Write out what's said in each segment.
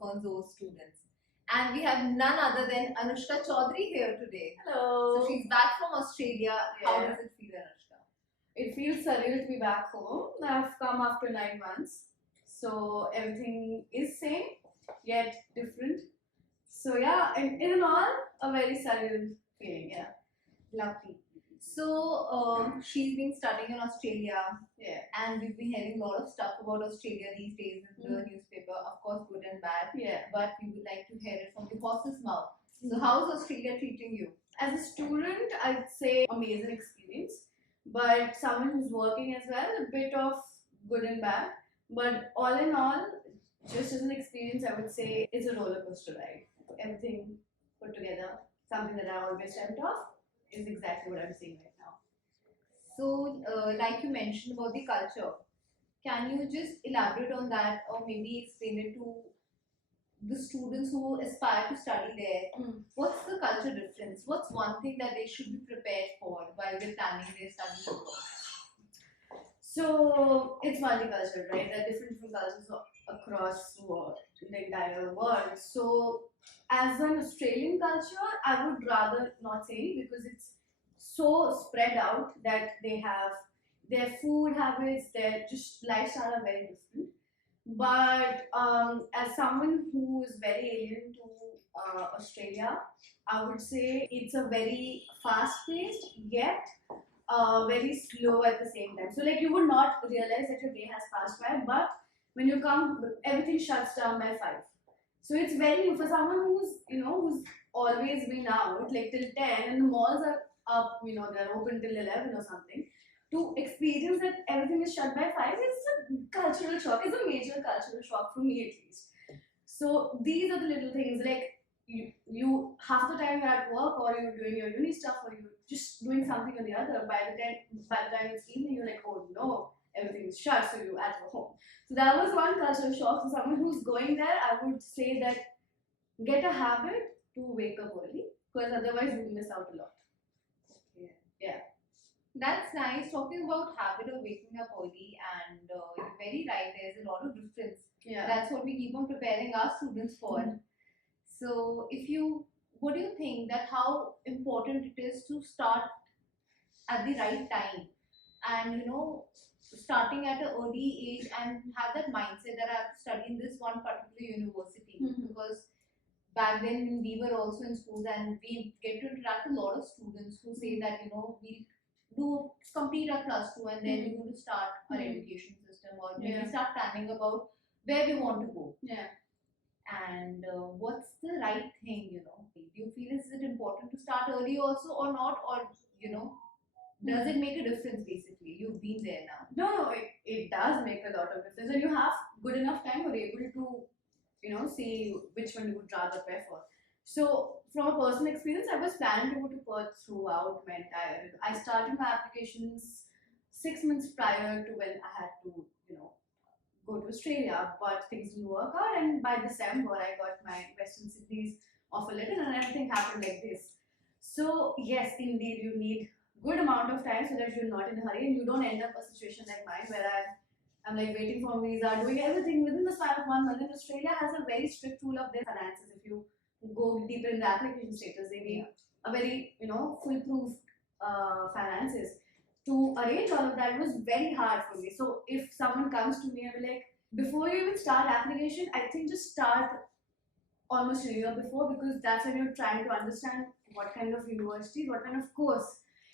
Fern's old students. And we have none other than Anushka Chaudhary here today. Hello. So she's back from Australia. How Yeah. does it feel, Anushka? It feels surreal to be back home. I've come after 9 months. So everything is same, yet different. So yeah, in all, a very surreal feeling, yeah. Lovely. So she's been studying in Australia, Yeah. and we've been hearing a lot of stuff about Australia these days in the newspaper. Of course, good and bad. Yeah. But we would like to hear it from the horse's mouth. So how's Australia treating you? As a student, I'd say amazing experience. But someone who's working as well, a bit of good and bad. But all in all, just as an experience, I would say it's a roller coaster ride. Everything put together, something that I always dreamt of, is exactly what I'm seeing right now. So, like you mentioned about the culture, can you just elaborate on that, or maybe explain it to the students who aspire to study there? What's the culture difference? What's one thing that they should be prepared for while they're planning their study abroad? So it's multicultural, right? There are different cultures across the entire world. So as an Australian culture, I would rather not say any because it's so spread out that they have their food habits, their just lifestyle are very different. But as someone who is very alien to Australia, I would say it's a very fast-paced yet very slow at the same time. So like you would not realize that your day has passed by, but when you come, everything shuts down by 5. So it's very new for someone who's always been out like till 10 and the malls are up, they're open till 11 or something. To experience that everything is shut by 5, it's a cultural shock. It's a major cultural shock for me at least. So these are the little things like you half the time you're at work or you're doing your uni stuff or you're just doing something or the other. By the time it's evening, you're like, oh no, everything is shut, so you're at your home. So that was one cultural shock. So someone who's going there, I would say that get a habit to wake up early because otherwise you miss out a lot. Yeah. That's nice. Talking about habit of waking up early, and you're very right. There's a lot of difference. Yeah. That's what we keep on preparing our students for. So, what do you think that how important it is to start at the right time, and starting at an early age and have that mindset that I have to study in this one particular university because back then when we were also in schools and we get to interact with a lot of students who say that we do complete our plus 2 and then we're going to start our education system or maybe start planning about where we want to go. Yeah. And what's the right thing, do you feel is it important to start early also or not, or does it make a difference? Basically, you've been there now. No, it does make a lot of difference and you have good enough time, you're able to see which one you would rather prefer. So from a personal experience, I was planning to go to Perth throughout my entire. I started my applications 6 months prior to when I had to, go to Australia, but things didn't work out. And by December, I got my Western Sydney's offer letter, and everything happened like this. So yes, indeed, you need good amount of time so that you're not in a hurry and you don't end up a situation like mine where I'm like waiting for a visa, doing everything within the span of 1 month. And Australia has a very strict rule of their finances. If you go deeper in the application status, they need a very foolproof finances. To arrange all of that was very hard for me. So if someone comes to me and be like, before you even start application, I think just start almost a year before because that's when you're trying to understand what kind of university, what kind of course.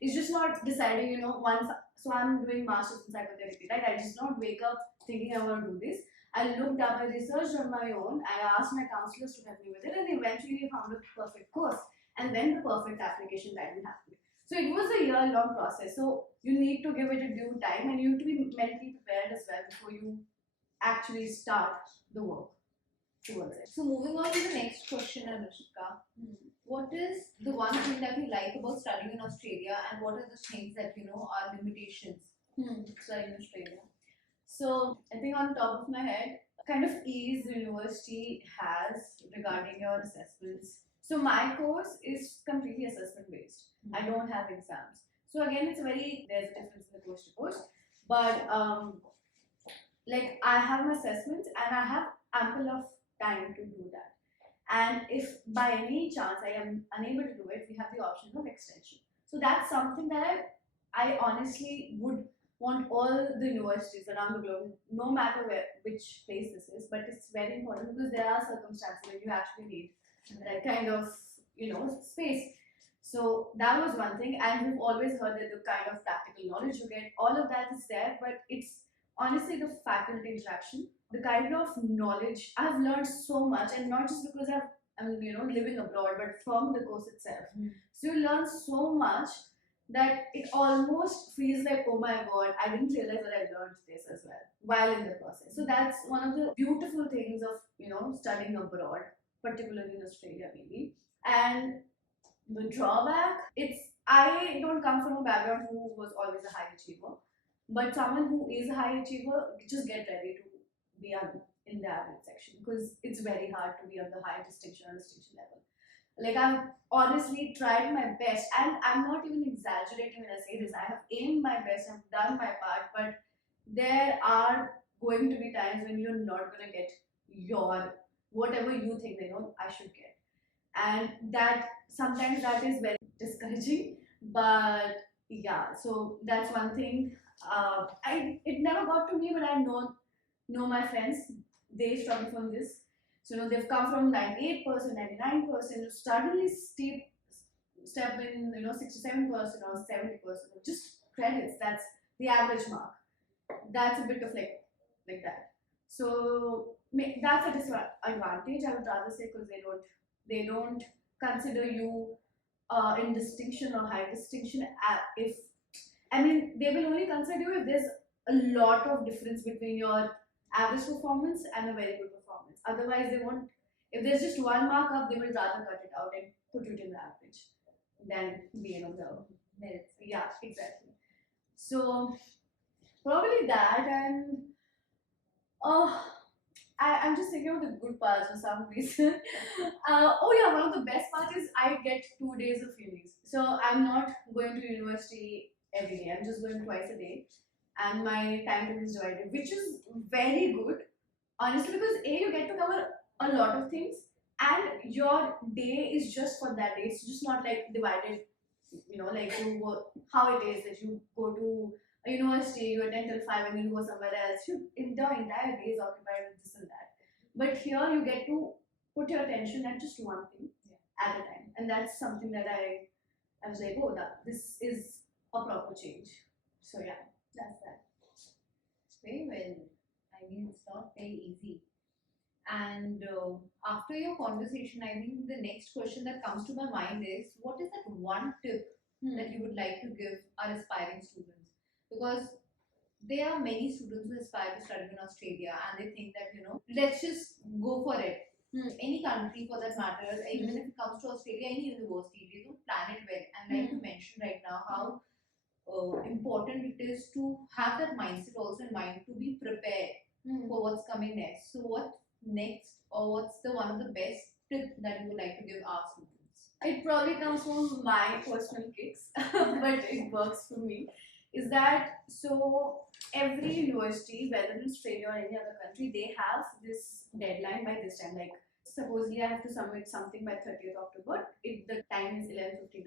It's just not deciding, once. So I'm doing masters in psychotherapy, right? I just not wake up thinking I want to do this. I looked up, I researched on my own. I asked my counselors to help me with it, and eventually found a perfect course. And then the perfect application timing happened. So it was a year-long process. So you need to give it a due time, and you have to be mentally prepared as well before you actually start the work towards it. So moving on to the next question, Anushka. What is the one thing that you like about studying in Australia, and what are the things that are limitations studying in Australia? So I think on top of my head, kind of ease the university has regarding your assessments. So my course is completely assessment based. I don't have exams. So again, there's a difference in the course to course. But like I have an assessment and I have ample of time to do that. And if by any chance I am unable to do it, we have the option of extension. So that's something that I honestly would want all the universities around the globe, no matter which place this is, but it's very important because there are circumstances where you actually need that kind of space. So that was one thing, and we've always heard that the kind of practical knowledge you get, all of that is there, but it's honestly the faculty interaction, the kind of knowledge I've learned so much, and not just because I'm living abroad, but from the course itself. So you learn so much that it almost feels like, oh my god, I didn't realize that I learned this as well while in the process. So that's one of the beautiful things of studying abroad, particularly in Australia, maybe. And the drawback, it's I don't come from a background who was always a high achiever, but someone who is a high achiever, just get ready to be in the average section because it's very hard to be on the high distinction or distinction level. Like, I've honestly tried my best, and I'm not even exaggerating when I say this. I have aimed my best, I've done my part, but there are going to be times when you're not going to get your whatever you think I should get, and that sometimes that is very discouraging. But yeah, so that's one thing. It never got to me, but I know my friends, they struggle from this. So they've come from 98%, 99%, suddenly step in 67% or 70%, just credits. That's the average mark. That's a bit of like that. So that's a disadvantage, I would rather say, because they don't consider you in distinction or high distinction. If I mean, they will only consider you if there's a lot of difference between your average performance and a very good performance. Otherwise, they won't. If there's just one mark up, they will rather cut it out and put it in the average than be in the merits. Yeah, exactly. So probably that, and I'm just thinking of the good parts for some reason. Oh yeah, one of the best parts is I get 2 days of unis. So I'm not going to university every day. I'm just going twice a day, and my timetable is divided, which is very good, honestly, because you get to cover a lot of things, and your day is just for that day. It's just not like divided, like how it is that you go to a university, you attend till 5 and then you go somewhere else. The entire day is occupied with this and that. But here you get to put your attention at just one thing at a time, and that's something that I was like, oh, this is a proper change. So yeah, that's that. Very well. I mean, it's not very easy. And after your conversation, I think the next question that comes to my mind is, what is that one tip that you would like to give our aspiring students? Because there are many students who aspire to study in Australia, and they think that let's just go for it. Any country for that matter, even if it comes to Australia, any university, they don't plan it well. And like you mentioned right now, how important it is to have that mindset also in mind, to be prepared for what's coming next. So what next, or what's the one of the best tip that you would like to give our students? It probably comes from my personal kicks, but it works for me. Is that so? Every university, whether in Australia or any other country, they have this deadline by this time. Like, supposedly, I have to submit something by 30th October. The time is 11:59.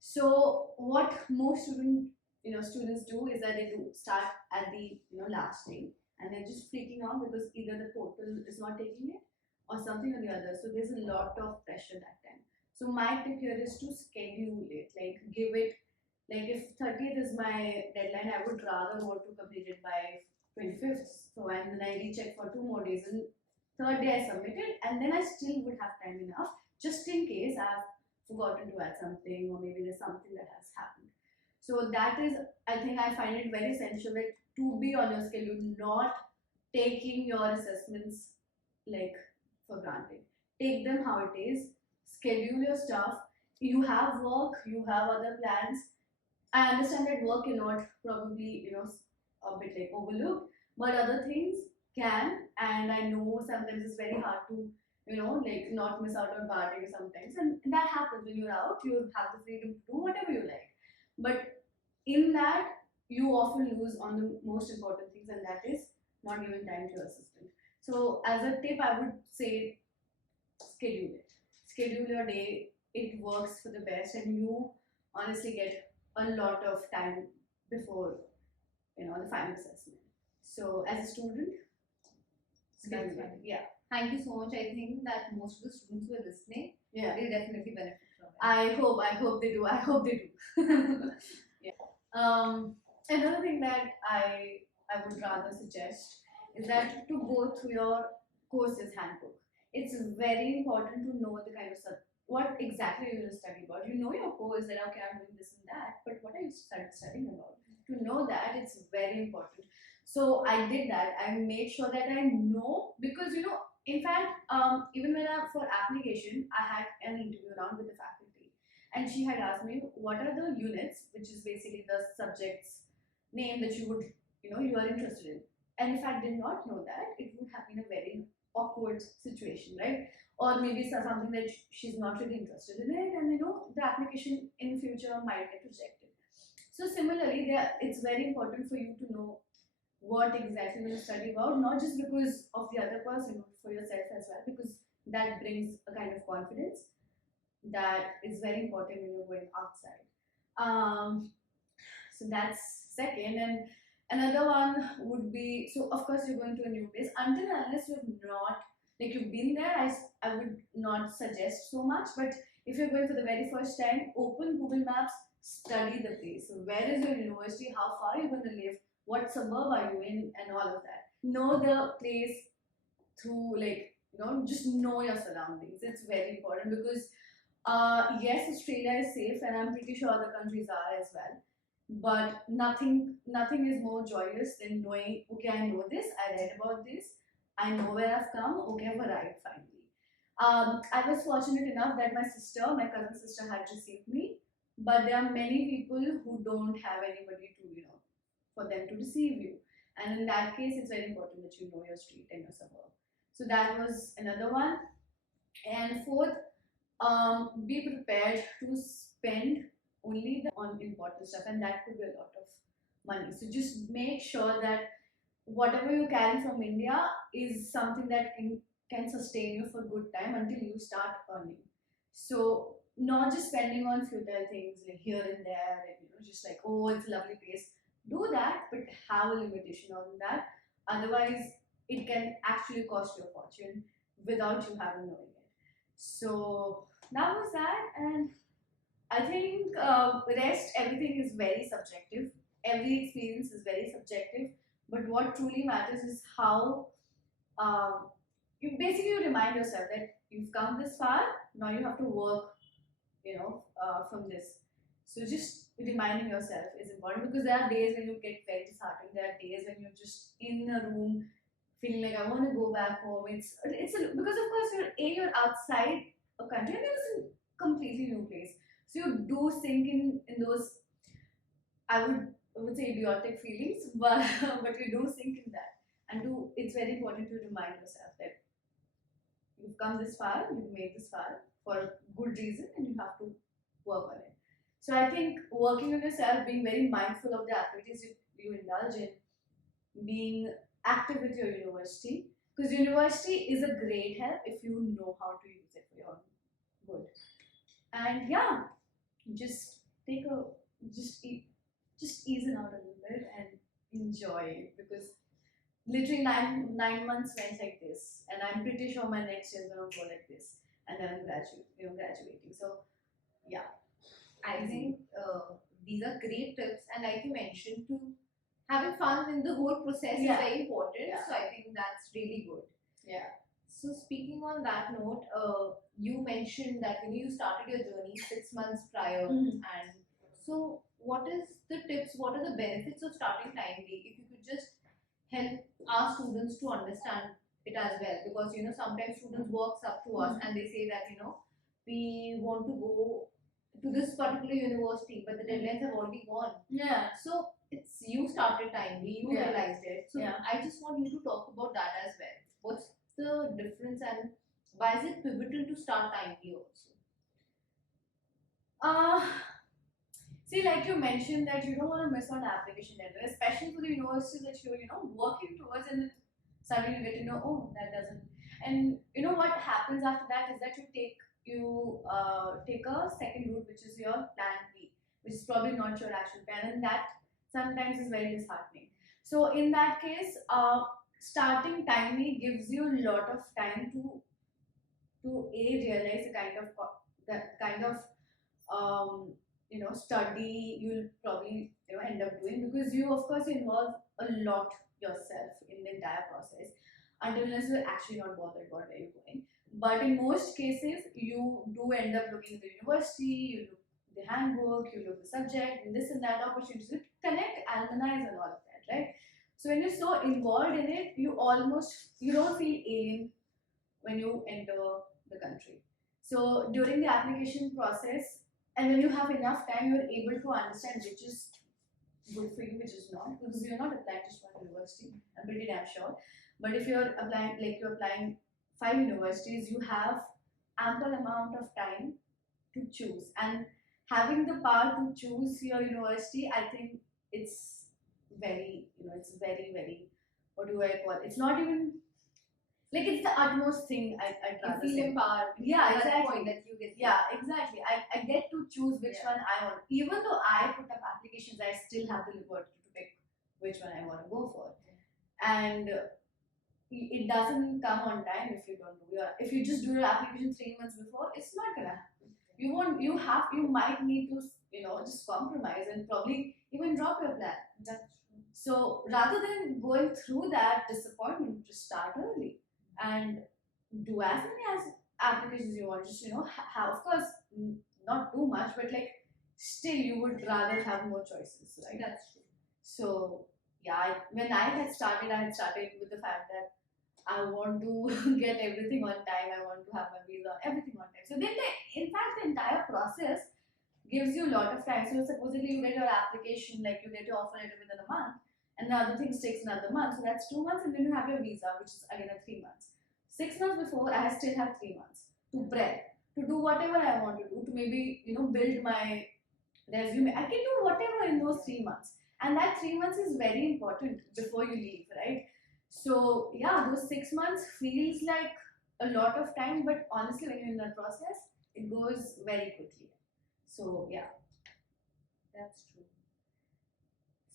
So what most students do is that they do start at the last day, and they're just freaking out because either the portal is not taking it or something or the other. So there's a lot of pressure that time. So my tip here is to schedule it, like give it, like if 30th is my deadline, I would rather want to complete it by 25th. So and then I recheck for 2 more days, and third day I submit it, and then I still would have time enough just in case I've forgotten to add something, or maybe there's something that has happened. So that is, I think I find it very essential that to be on your schedule, not taking your assessments like for granted. Take them how it is, schedule your stuff. You have work, you have other plans. I understand that work cannot probably, a bit like overlooked, but other things can, and I know sometimes it's very hard to, like not miss out on partying sometimes, and that happens when you're out. You have the freedom to do whatever you like, but in that you often lose on the most important things, and that is not giving time to your assistant. So as a tip, I would say schedule it. Schedule your day. It works for the best, and you honestly get a lot of time before the final assessment. So as a student, schedule That's it. right. Yeah, Thank you so much. I think that most of the students who are listening yeah. will definitely benefit from it. I hope they do. I hope they do. Yeah. Another thing that I would rather suggest is that to go through your courses handbook. It's very important to know the kind of what exactly you're going to study about. You know your course that okay, I'm doing this and that, but what are you studying about? To know that, it's very important. So I did that. I made sure that I know, because in fact, even when for application, I had an interview round with the faculty, and she had asked me what are the units, which is basically the subjects name that you are interested in. And if I did not know that, it would have been a very awkward situation, right? Or maybe something that she's not really interested in it, and the application in future might get rejected. So similarly, it's very important for you to know what exactly you're going to study about, not just because of the other person, but for yourself as well, because that brings a kind of confidence that is very important when you're going outside. So that's second. And another one would be, so of course you're going to a new place. Until and unless you've been there, I would not suggest so much. But if you're going for the very first time, open Google Maps, study the place. So where is your university? How far are you going to live? What suburb are you in? And all of that. Know the place through, just know your surroundings. It's very important, because yes, Australia is safe, and I'm pretty sure other countries are as well. But nothing is more joyous than knowing, okay, I know this, I read about this, I know where I've come, okay, I've arrived finally. I was fortunate enough that my cousin sister had received me, but there are many people who don't have anybody to, for them to receive you. And in that case, it's very important that you know your street and your suburb. So that was another one. And fourth, be prepared to spend only on important stuff, and that could be a lot of money. So just make sure that whatever you're carrying from India is something that can sustain you for good time until you start earning. So not just spending on futile things like here and there, and just like, oh, it's a lovely place. Do that, but have a limitation on that. Otherwise, it can actually cost you a fortune without you having knowing it. So that was that. And I think rest, everything is very subjective. Every experience is very subjective. But what truly matters is how you basically remind yourself that you've come this far. Now you have to work, from this. So just reminding yourself is important, because there are days when you get very disheartened. There are days when you're just in a room feeling like I want to go back home. Because of course you're outside a country, and it's a completely new place. So you do sink in those, I would say, idiotic feelings, but but you do sink in that, and it's very important to remind yourself that you've come this far, you've made this far for good reason, and you have to work on it. So I think working on yourself, being very mindful of the activities you indulge in, being active with your university, because university is a great help if you know how to use it for your own good. And yeah, just take a just ease it out a little bit and enjoy it, because literally nine months went like this, and I'm pretty sure my next year is gonna go like this, and then I'm graduating. So yeah, I think these are great tips, and like you mentioned, to having fun in the whole process is very important. Yeah. So I think that's really good. yeah. So speaking on that note, you mentioned that you started your journey 6 months prior, Mhm. and so what is the tips? What are the benefits of starting timely? If you could just help our students to understand it as well, because sometimes students walks up to us and they say that we want to go to this particular university, but the deadlines have already gone. Yeah. So it's you started timely, you Yeah. realized it. So Yeah. I just want you to talk about that as well. What's the difference, and why is it pivotal to start timely also? Uh, See, like you mentioned, that you don't want to miss on the application deadline, especially for the universities that you're, working towards, and suddenly you get to know, oh, that doesn't. And you know what happens after that is that you take a second route, which is your plan B, which is probably not your actual plan, and that sometimes is very disheartening. So in that case, starting timely gives you a lot of time to realize the kind of study you'll probably end up doing, because you of course involve a lot yourself in the entire process until unless you're actually not bothered what are you doing. But in most cases, you do end up looking at the university, you look the handbook, you look the subject, and this and that opportunities to connect, alumni, and all of that, right? So when you're so involved in it, you don't feel alien when you enter the country. So during the application process, and when you have enough time, you're able to understand which is good for you, which is not, because you're not applying just one university. I'm pretty damn sure. But if you're applying 5 universities, you have ample amount of time to choose. And having the power to choose your university, I think it's it's very, very, what do I call it? It's not even like it's the utmost thing I'd You rather feel say. empowered. Yeah, at that exactly. point that you get. Yeah, exactly. I get to choose which Yeah. one I want. Even though I put up applications, I still have the liberty to pick which one I want to go for. And it doesn't come on time if you don't do your. If you just do your application 3 months before, it's not gonna happen. You won't. You might need to just compromise and probably even drop your plan. That's true. So rather than going through that disappointment, just start early and do as many as applications you want. Just have, of course, not too much, but like still you would rather have more choices, right? That's true. So yeah, when I had started with the fact that I want to get everything on time. I want to have my visa, everything on time. So then, in fact, the entire process gives you a lot of time. So supposedly you get your application, like you get your offer letter within a month, and the other things takes another month. So that's 2 months, and then you have your visa, which is again at 3 months. 6 months before, I still have 3 months to prep, to do whatever I want to do, to maybe build my resume. I can do whatever in those 3 months, and that 3 months is very important before you leave, right? So yeah, those 6 months feels like a lot of time, but honestly, when you're in that process, it goes very quickly. So yeah. That's true.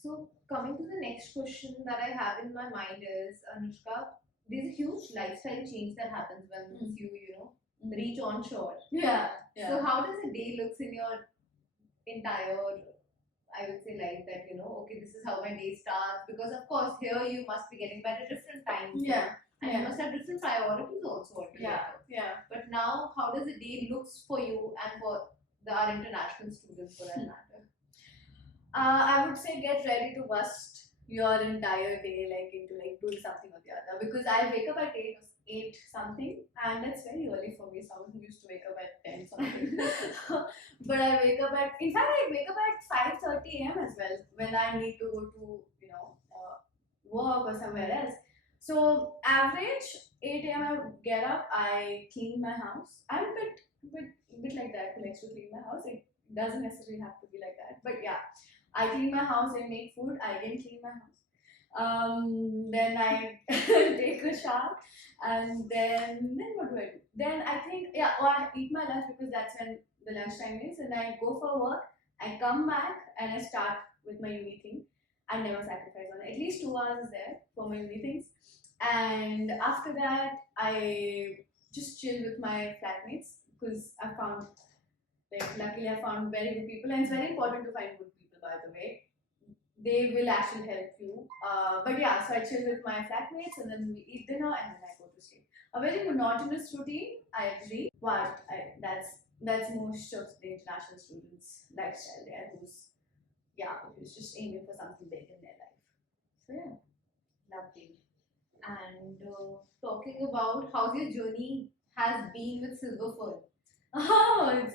So coming to the next question that I have in my mind is, Anushka, there's a huge lifestyle change that happens when you reach on shore. Yeah. So how does a day looks in your entire, I would say, life, that okay, this is how my day starts, because of course here you must be getting better different times. Yeah. And you must have different priorities also altogether. Yeah. But now, how does a day looks for you and for our international students, for that matter? I would say get ready to bust your entire day into doing something or the other, because I wake up at 8 something, and that's very early for me. Someone who used to wake up at 10 something. But I wake up at 5:30 a.m. as well, when I need to go to work or somewhere else. So average 8 a.m. I get up, I clean my house. I'm a bit like that who likes to clean my house. It doesn't necessarily have to be like that, but yeah, I clean my house, I make food, I again clean my house. Then I take a shower, and then what do I do? Then I think, or I eat my lunch, because that's when the lunchtime is, and I go for work. I come back and I start with my uni thing. I never sacrifice on it. At least 2 hours is there for my uni things, and after that I just chill with my flatmates, because luckily I found very good people, and it's very important to find good people, by the way. They will actually help you. But yeah, so I chill with my flatmates, and then we eat dinner, and then I go to sleep. A very monotonous routine, I agree, but that's most of the international students' lifestyle there, who's just aiming for something big in their life. So yeah, Lovely. And talking about how's your journey has been with Silver Fern.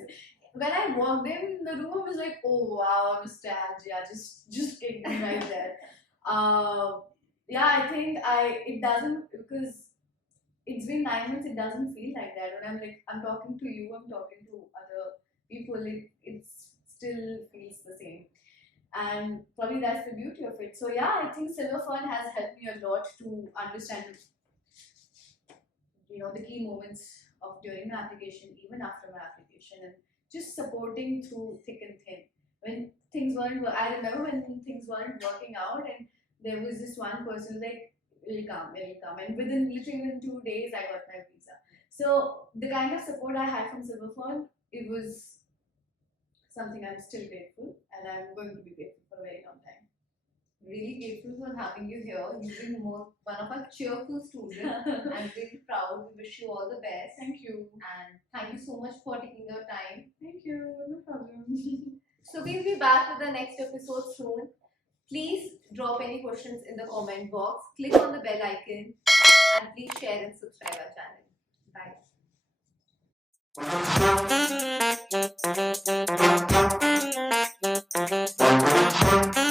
When I walked in, the room was like, oh wow, nostalgia, just kicked me right there. I think it doesn't, because it's been 9 months. It doesn't feel like that. When I'm talking to you, I'm talking to other people. It still feels the same, and probably that's the beauty of it. So yeah, I think Silver Fern has helped me a lot to understand the key moments of during my application, even after my application, and just supporting through thick and thin. When things weren't, I remember when things weren't working out, and there was this one person like, it'll come, and literally within 2 days, I got my visa. So the kind of support I had from Silver Fern, it was something I'm still grateful, and I'm going to be grateful for a very long time. Really grateful for having you here. You've been one of our cheerful students. I'm really proud. We wish you all the best. Thank you. And thank you so much for taking your time. Thank you. No problem. So we'll be back with the next episode soon. Please drop any questions in the comment box. Click on the bell icon and please share and subscribe our channel. Bye.